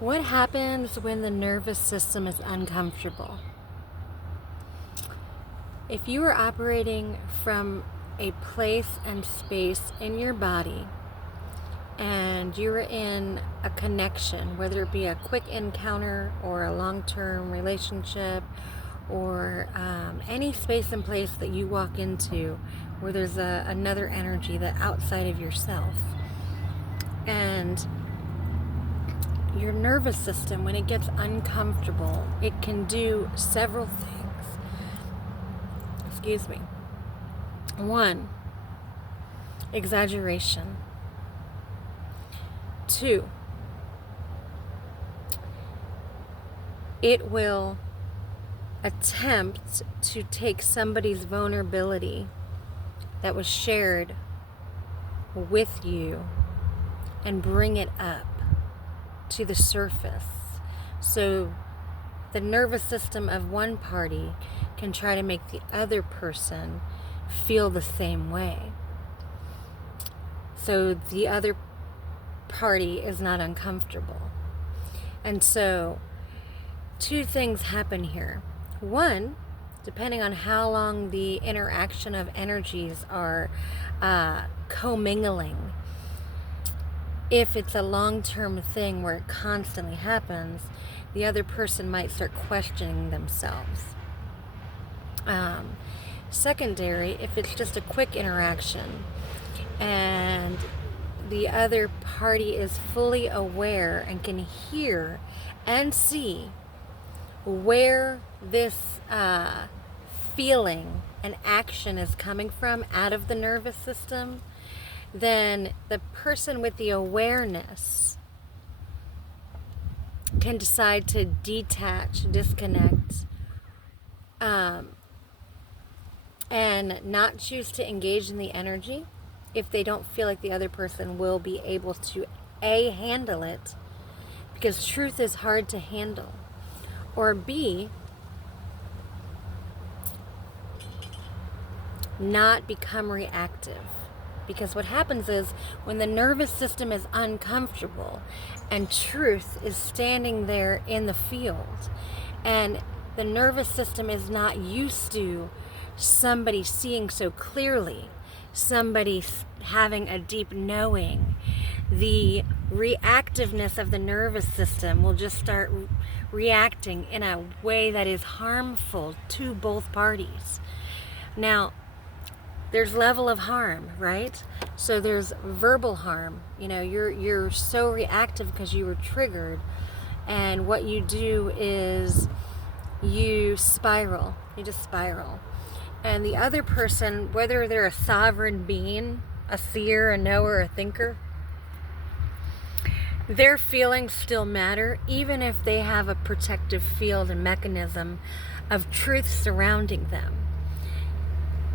What happens when the nervous system is uncomfortable? If you are operating from a place and space in your body and you're in a connection, whether it be a quick encounter or a long-term relationship or any space and place that you walk into where there's another energy that's outside of yourself, and your nervous system, when it gets uncomfortable, it can do several things. Excuse me. One, exaggeration. Two, it will attempt to take somebody's vulnerability that was shared with you and bring it up to the surface. So the nervous system of one party can try to make the other person feel the same way, so the other party is not uncomfortable. And so two things happen here. One, depending on how long the interaction of energies are commingling, if it's a long-term thing where it constantly happens, the other person might start questioning themselves. Secondary, if it's just a quick interaction and the other party is fully aware and can hear and see where this feeling and action is coming from out of the nervous system, then the person with the awareness can decide to detach, disconnect, and not choose to engage in the energy if they don't feel like the other person will be able to A, handle it, because truth is hard to handle, or B, not become reactive. Because what happens is when the nervous system is uncomfortable and truth is standing there in the field, and the nervous system is not used to somebody seeing so clearly, somebody having a deep knowing, the reactiveness of the nervous system will just start reacting in a way that is harmful to both parties. Now, there's level of harm, right? So there's verbal harm. You know, you're so reactive because you were triggered, and what you do is you spiral. You just spiral. And the other person, whether they're a sovereign being, a seer, a knower, a thinker, their feelings still matter, even if they have a protective field and mechanism of truth surrounding them.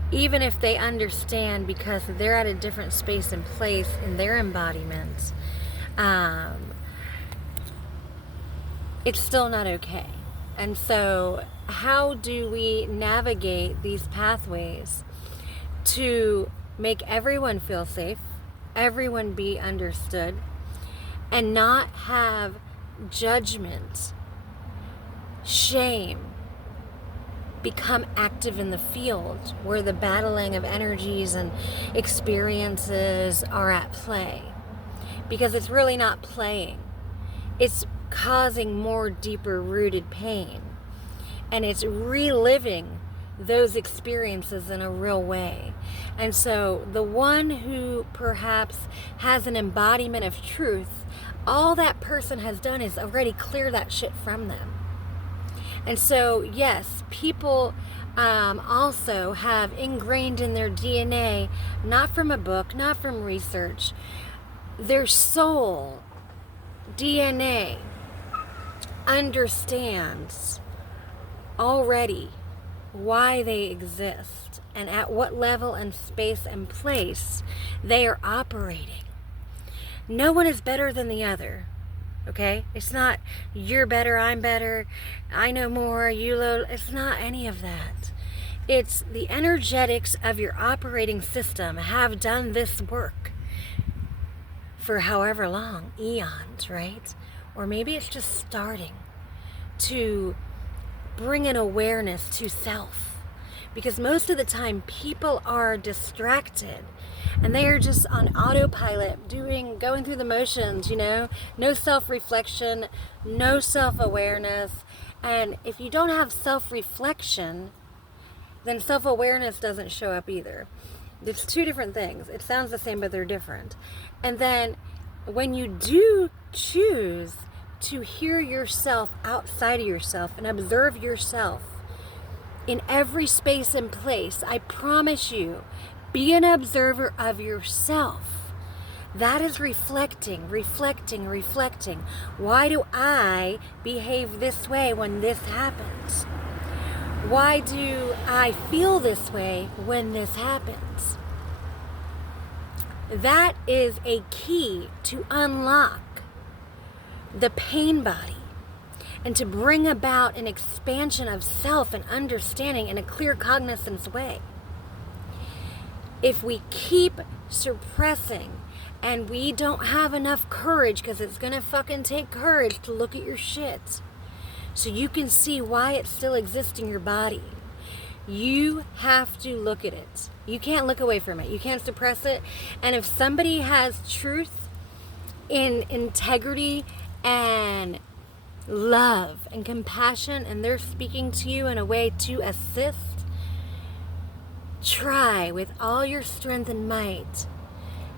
Even if they understand, because they're at a different space and place in their embodiment, it's still not okay. And so how do we navigate these pathways to make everyone feel safe, everyone be understood, and not have judgment, shame, become active in the field where the battling of energies and experiences are at play? Because it's really not playing. It's causing more deeper rooted pain. And it's reliving those experiences in a real way. And so the one who perhaps has an embodiment of truth, all that person has done is already clear that shit from them. And so, yes, people also have ingrained in their DNA, not from a book, not from research, their soul DNA understands already why they exist and at what level and space and place they are operating. No one is better than the other. Okay? It's not you're better, I'm better, I know more, you know. It's not any of that. It's the energetics of your operating system have done this work for however long, eons, right? or maybe it's just starting to bring an awareness to self. Because most of the time people are distracted and they are just on autopilot, going through the motions, no self-reflection, no self-awareness. And if you don't have self-reflection, then self-awareness doesn't show up either. It's two different things. It sounds the same, but they're different. And then when you do choose to hear yourself outside of yourself and observe yourself in every space and place, I promise you, be an observer of yourself. That is reflecting. Why do I behave this way when this happens? Why do I feel this way when this happens? That is a key to unlock the pain body and to bring about an expansion of self and understanding in a clear cognizance way. If we keep suppressing and we don't have enough courage, because it's gonna fucking take courage to look at your shit so you can see why it still exists in your body. You have to look at it. You can't look away from it. You can't suppress it. And if somebody has truth in integrity and love and compassion and they're speaking to you in a way to assist, try with all your strength and might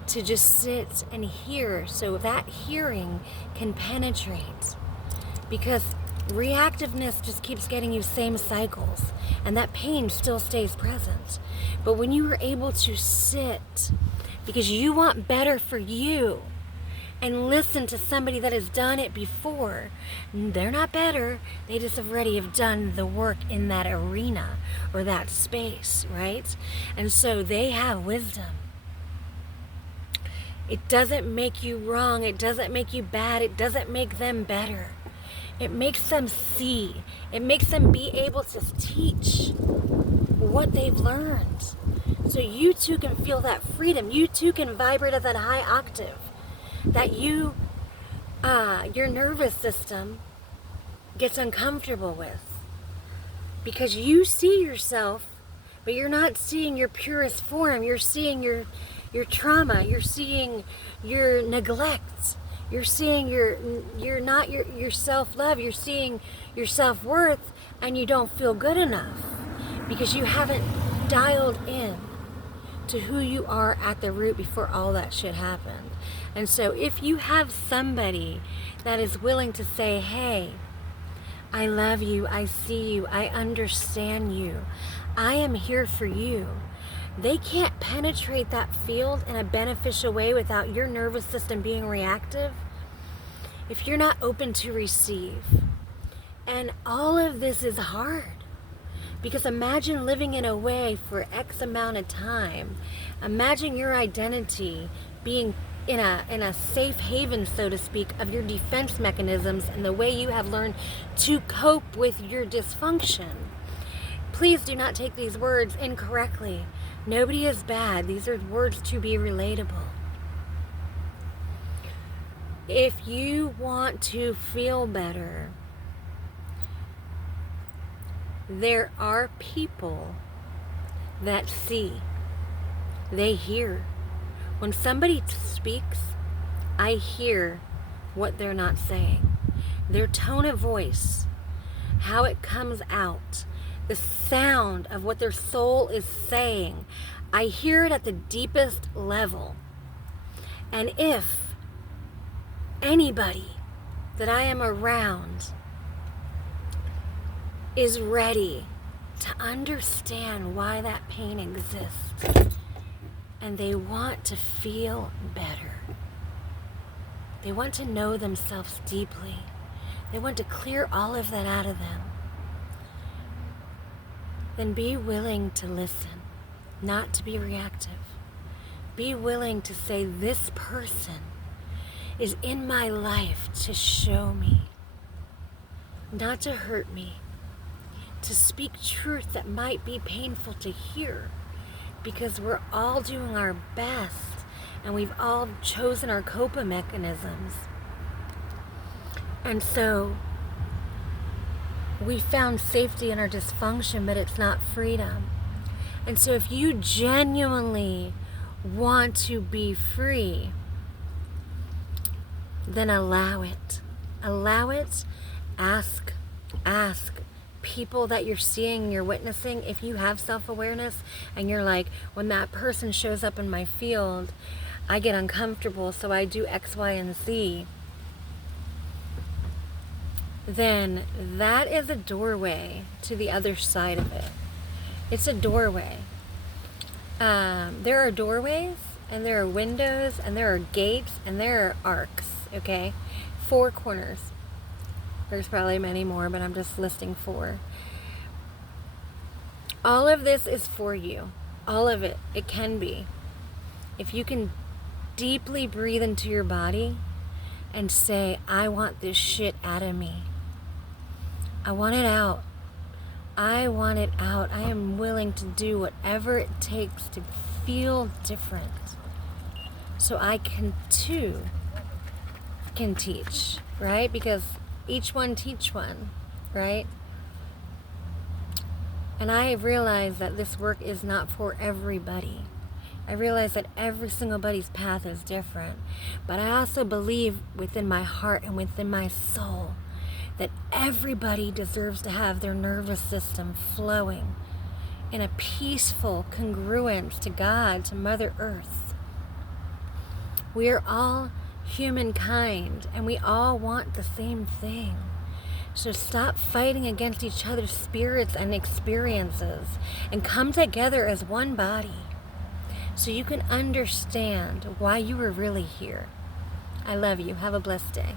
to just sit and hear so that hearing can penetrate. Because reactiveness just keeps getting you same cycles and that pain still stays present. But when you are able to sit because you want better for you and listen to somebody that has done it before, they're not better, they just already have done the work in that arena or that space, right? And so they have wisdom. It doesn't make you wrong, it doesn't make you bad, it doesn't make them better. It makes them see. It makes them be able to teach what they've learned. So you too can feel that freedom. You too can vibrate at that high octave that your nervous system gets uncomfortable with. Because you see yourself, but you're not seeing your purest form. You're seeing your trauma. You're seeing your neglect. You're seeing your self-love. You're seeing your self-worth, and you don't feel good enough because you haven't dialed in to who you are at the root before all that shit happened. And so if you have somebody that is willing to say, hey, I love you, I see you, I understand you, I am here for you, they can't penetrate that field in a beneficial way without your nervous system being reactive if you're not open to receive. And all of this is hard. Because imagine living in a way for X amount of time. Imagine your identity being in a safe haven, so to speak, of your defense mechanisms and the way you have learned to cope with your dysfunction. Please do not take these words incorrectly. Nobody is bad. These are words to be relatable. If you want to feel better, there are people that see, they hear. When somebody speaks, I hear what they're not saying. Their tone of voice, how it comes out, the sound of what their soul is saying. I hear it at the deepest level. And if anybody that I am around is ready to understand why that pain exists, and they want to feel better, they want to know themselves deeply, they want to clear all of that out of them, then be willing to listen, not to be reactive. Be willing to say, this person is in my life to show me, not to hurt me, to speak truth that might be painful to hear, because we're all doing our best and we've all chosen our coping mechanisms. And so we found safety in our dysfunction, but it's not freedom. And so if you genuinely want to be free, then allow it. Allow it. Ask people that you're seeing, you're witnessing. If you have self-awareness and you're like, when that person shows up in my field, I get uncomfortable, so I do X, Y, and Z, then that is a doorway to the other side of it. It's a doorway. There are doorways, and there are windows, and there are gates, and there are arcs, okay? 4 corners. There's probably many more, but I'm just listing 4. All of this is for you. All of it. It can be. If you can deeply breathe into your body and say, I want this shit out of me. I want it out. I want it out. I am willing to do whatever it takes to feel different. So I can too can teach, right? Because each one teach one, right? And I realize that this work is not for everybody. I realize that every single body's path is different. But I also believe within my heart and within my soul that everybody deserves to have their nervous system flowing in a peaceful congruence to God, to Mother Earth. We are all humankind, and we all want the same thing. So stop fighting against each other's spirits and experiences and come together as one body so you can understand why you were really here. I love you. Have a blessed day.